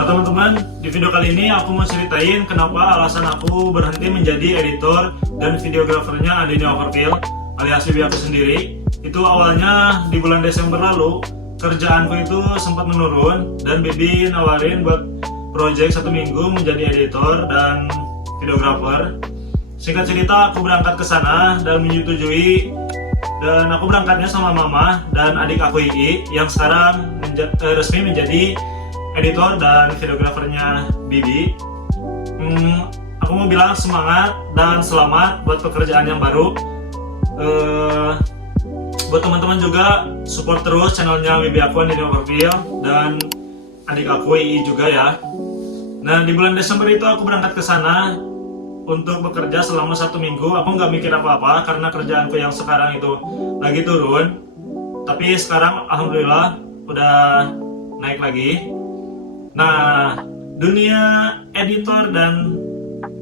Nah teman-teman, di video kali ini aku mau ceritain kenapa alasan aku berhenti menjadi editor dan videografernya Andini Overkill alias Bibi aku sendiri. Itu awalnya di bulan Desember lalu, kerjaanku itu sempat menurun dan Bibi nawarin buat project 1 minggu menjadi editor dan videografer. Singkat cerita, aku berangkat ke sana dan menyetujui, dan aku berangkatnya sama mama dan adik aku Ii yang sekarang resmi menjadi editor dan videografernya Bibi. Aku mau bilang semangat dan selamat buat pekerjaan yang baru. Buat teman-teman juga support terus channelnya Bibi aku Andini Overkill dan adik aku Ii juga ya. Nah di bulan Desember itu aku berangkat ke sana untuk bekerja selama 1 minggu. Aku nggak mikir apa-apa karena kerjaanku yang sekarang itu lagi turun. Tapi sekarang alhamdulillah udah naik lagi. Nah, dunia editor dan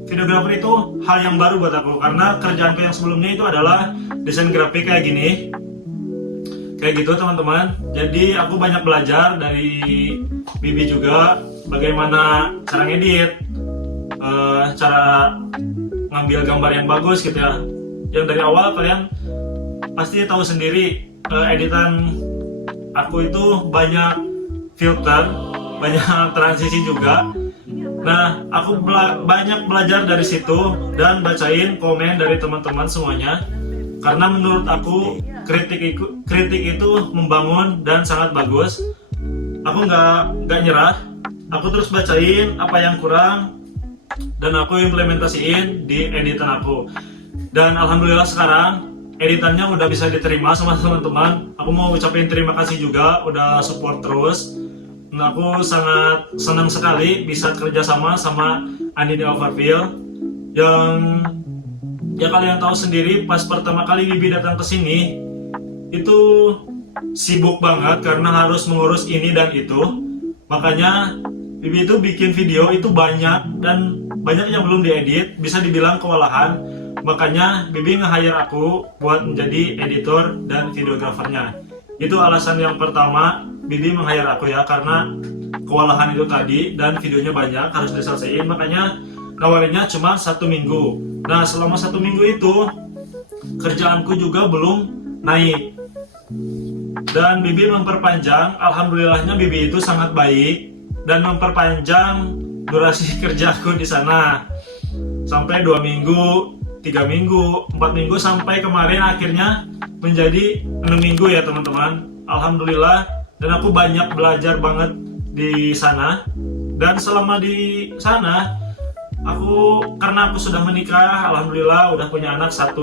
videografer itu hal yang baru buat aku karena kerjaanku yang sebelumnya itu adalah desain grafik kayak gini. Kayak gitu teman-teman. Jadi aku banyak belajar dari Bibi juga bagaimana cara ngedit, cara ngambil gambar yang bagus gitu ya. Yang dari awal kalian pasti tahu sendiri, editan aku itu banyak filter, banyak transisi juga. Nah, aku banyak belajar dari situ dan bacain komen dari teman-teman semuanya. Karena menurut aku kritik itu membangun dan sangat bagus. Aku nggak nyerah. Aku terus bacain apa yang kurang dan aku implementasiin di editan aku. Dan alhamdulillah sekarang editannya udah bisa diterima sama teman-teman. Aku mau ucapin terima kasih juga udah support terus. Nah, aku sangat senang sekali bisa kerjasama sama Andini Overkill yang ya kalian tahu sendiri, pas pertama kali Bibi datang ke sini itu sibuk banget karena harus mengurus ini dan itu. Makanya Bibi itu bikin video itu banyak dan banyak yang belum diedit, bisa dibilang kewalahan. Makanya Bibi nge-hire aku buat menjadi editor dan videografernya. Itu alasan yang pertama Bibi meng-hire aku ya, karena kewalahan itu tadi dan videonya banyak harus diselesaikan. Makanya nawarinnya cuma 1 minggu. Nah selama 1 minggu itu kerjaanku juga belum naik dan Bibi memperpanjang. Alhamdulillahnya Bibi itu sangat baik dan memperpanjang durasi kerjaku di sana sampai 2 minggu, 3 minggu, 4 minggu, sampai kemarin akhirnya menjadi 6 minggu ya teman-teman. Alhamdulillah, dan aku banyak belajar banget di sana. Dan selama di sana karena aku sudah menikah, alhamdulillah udah punya anak 1,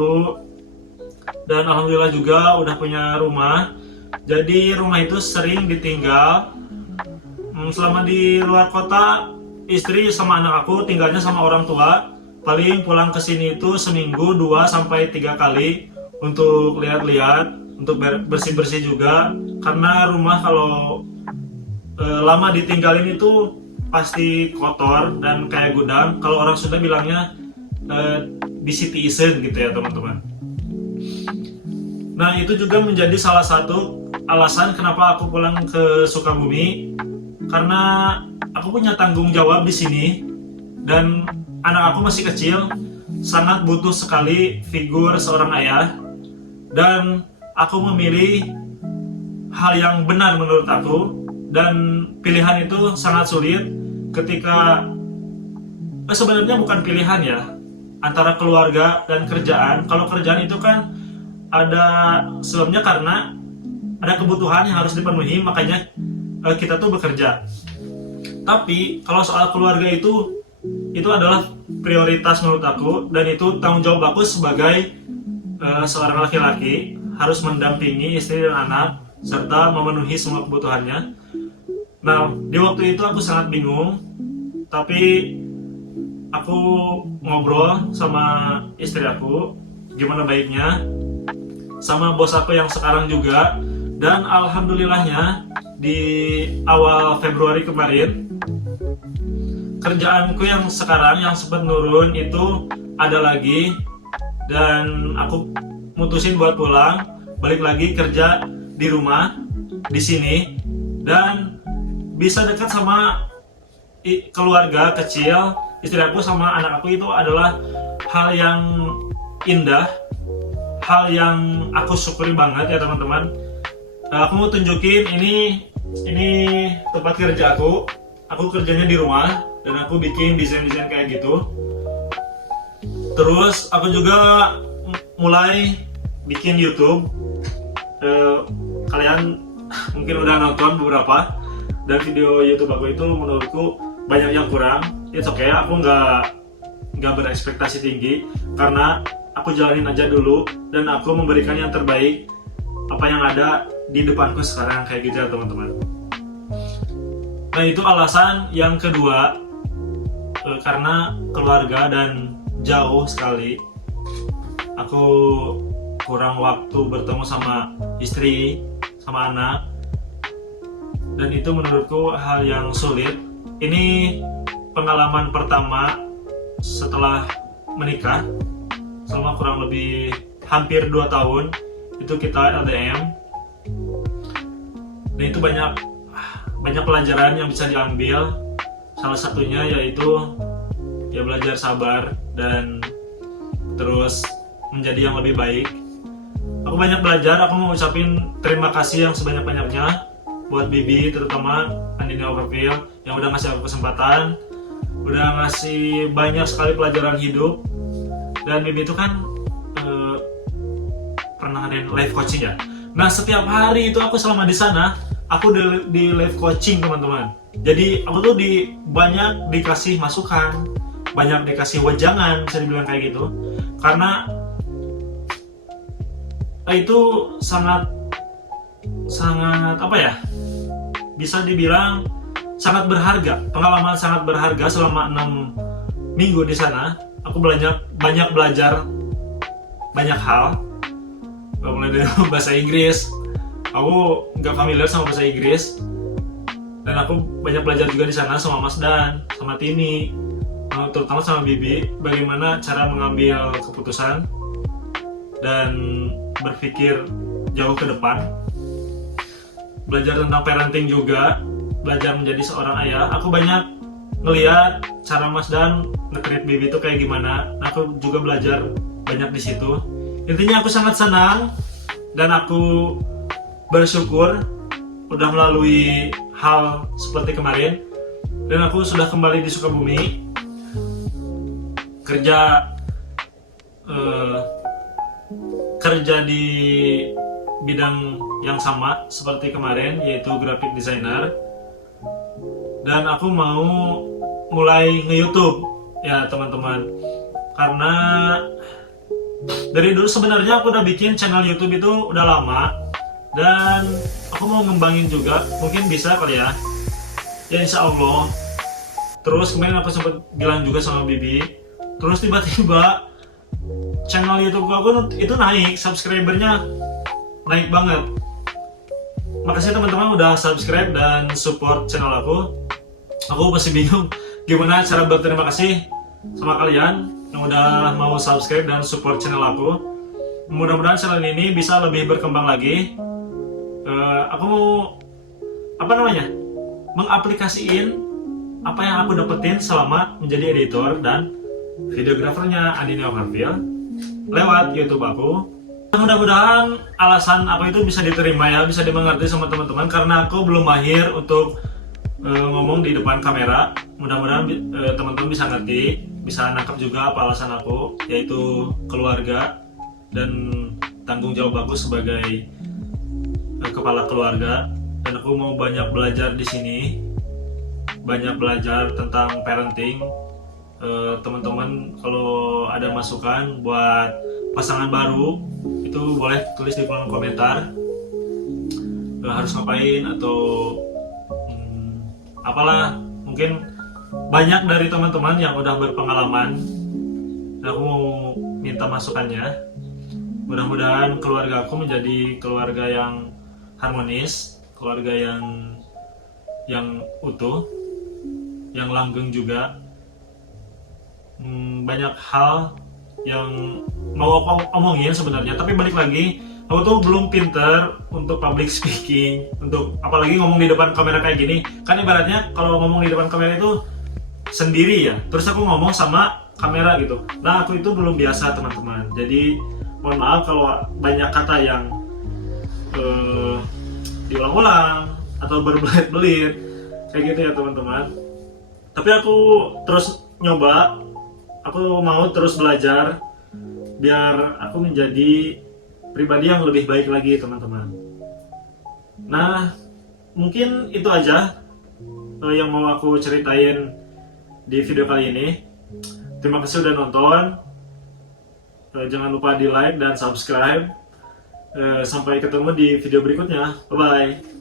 dan alhamdulillah juga udah punya rumah. Jadi rumah itu sering ditinggal. Selama di luar kota, istri sama anak aku tinggalnya sama orang tua. Paling pulang ke sini itu seminggu 2 sampai 3 kali untuk lihat-lihat, untuk bersih-bersih juga. Karena rumah kalau lama ditinggalin itu pasti kotor dan kayak gudang. Kalau orang Sunda bilangnya bisiti isen gitu ya teman-teman. Nah itu juga menjadi salah satu alasan kenapa aku pulang ke Sukabumi, karena aku punya tanggung jawab di sini dan anak aku masih kecil, sangat butuh sekali figur seorang ayah. Dan aku memilih hal yang benar menurut aku, dan pilihan itu sangat sulit ketika sebenarnya bukan pilihan ya, antara keluarga dan kerjaan. Kalau kerjaan itu kan ada sebabnya, karena ada kebutuhan yang harus dipenuhi, makanya kita tuh bekerja. Tapi kalau soal keluarga itu adalah prioritas menurut aku, dan itu tanggung jawab aku sebagai seorang laki-laki, harus mendampingi istri dan anak serta memenuhi semua kebutuhannya. Nah di waktu itu aku sangat bingung, tapi aku ngobrol sama istri aku gimana baiknya, sama bos aku yang sekarang juga. Dan alhamdulillahnya di awal Februari kemarin, kerjaanku yang sekarang yang sempat nurun itu ada lagi, dan aku mutusin buat pulang, balik lagi kerja di rumah di sini, dan bisa dekat sama keluarga kecil, istri aku sama anak aku itu adalah hal yang indah, hal yang aku syukuri banget ya teman-teman. Aku mau tunjukin ini tempat kerja aku. Aku kerjanya di rumah dan aku bikin desain-desain kayak gitu. Terus aku juga mulai bikin YouTube. Kalian mungkin udah nonton beberapa, dan video YouTube aku itu menurutku banyak yang kurang. It's okay, aku nggak berekspektasi tinggi karena aku jalanin aja dulu dan aku memberikan yang terbaik apa yang ada di depanku sekarang, kayak gitu ya teman-teman. Nah itu alasan yang kedua, karena keluarga dan jauh sekali aku kurang waktu bertemu sama istri, sama anak, dan itu menurutku hal yang sulit. Ini pengalaman pertama setelah menikah selama kurang lebih hampir 2 tahun itu kita LDM, dan itu banyak pelajaran yang bisa diambil. Salah satunya yaitu ya belajar sabar dan terus menjadi yang lebih baik. Aku banyak belajar. Aku mau ucapin terima kasih yang sebanyak-banyaknya buat Bibi, terutama Andini Overview yang udah ngasih aku kesempatan, udah ngasih banyak sekali pelajaran hidup. Dan Bibi itu kan pernah ngadain live coaching ya. Nah setiap hari itu aku selama di sana aku di live coaching teman-teman. Jadi aku tuh banyak dikasih masukan, banyak dikasih wejangan, bisa dibilang kayak gitu. Karena itu sangat apa ya, bisa dibilang sangat berharga. Pengalaman sangat berharga selama 6 minggu di sana. Aku banyak belajar banyak hal, mulai dari bahasa Inggris. Aku nggak familiar sama bahasa Inggris, dan aku banyak belajar juga di sana sama Mas Dan, sama Tini, terutama sama Bibi, bagaimana cara mengambil keputusan dan berpikir jauh ke depan. Belajar tentang parenting juga, belajar menjadi seorang ayah. Aku banyak ngelihat cara Mas Dan nge-treat Bibi itu kayak gimana. Aku juga belajar banyak di situ. Intinya aku sangat senang dan aku bersyukur udah melalui hal seperti kemarin, dan aku sudah kembali di Sukabumi kerja di bidang yang sama seperti kemarin, yaitu graphic designer. Dan aku mau mulai nge-YouTube ya teman-teman, karena dari dulu sebenarnya aku udah bikin channel YouTube itu udah lama, dan aku mau ngembangin juga, mungkin bisa kali ya insya Allah. Terus kemarin aku sempat bilang juga sama Bibi, terus tiba-tiba channel YouTube aku itu naik, subscribernya naik banget. Makasih teman-teman udah subscribe dan support channel aku. Aku masih bingung gimana cara berterima kasih sama kalian yang udah mau subscribe dan support channel aku. Mudah-mudahan channel ini bisa lebih berkembang lagi. Aku mau mengaplikasiin apa yang aku dapetin selama menjadi editor dan videografernya Andini Overview lewat YouTube aku. Mudah-mudahan alasan apa itu bisa diterima ya, bisa dimengerti sama teman-teman, karena aku belum mahir untuk ngomong di depan kamera. Mudah-mudahan teman-teman bisa ngerti, bisa nangkap juga apa alasan aku, yaitu keluarga dan tanggung jawab aku sebagai kepala keluarga. Dan aku mau banyak belajar di sini, banyak belajar tentang parenting. Teman-teman kalau ada masukan buat pasangan baru itu boleh tulis di kolom komentar, harus ngapain atau apalah. Mungkin banyak dari teman-teman yang udah berpengalaman, dan aku mau minta masukannya. Mudah-mudahan keluarga aku menjadi keluarga yang harmonis, keluarga yang utuh, yang langgeng juga. Banyak hal yang mau aku omongin sebenarnya, tapi balik lagi, aku tuh belum pinter untuk public speaking, untuk apalagi ngomong di depan kamera kayak gini. Kan ibaratnya kalau ngomong di depan kamera itu sendiri ya, terus aku ngomong sama kamera gitu. Nah aku itu belum biasa teman-teman, jadi mohon maaf kalau banyak kata yang diulang-ulang atau berbelit-belit kayak gitu ya teman-teman. Tapi aku terus nyoba, aku mau terus belajar biar aku menjadi pribadi yang lebih baik lagi teman-teman. Nah mungkin itu aja yang mau aku ceritain di video kali ini. Terima kasih udah nonton. Jangan lupa di like dan subscribe. Sampai ketemu di video berikutnya. Bye bye.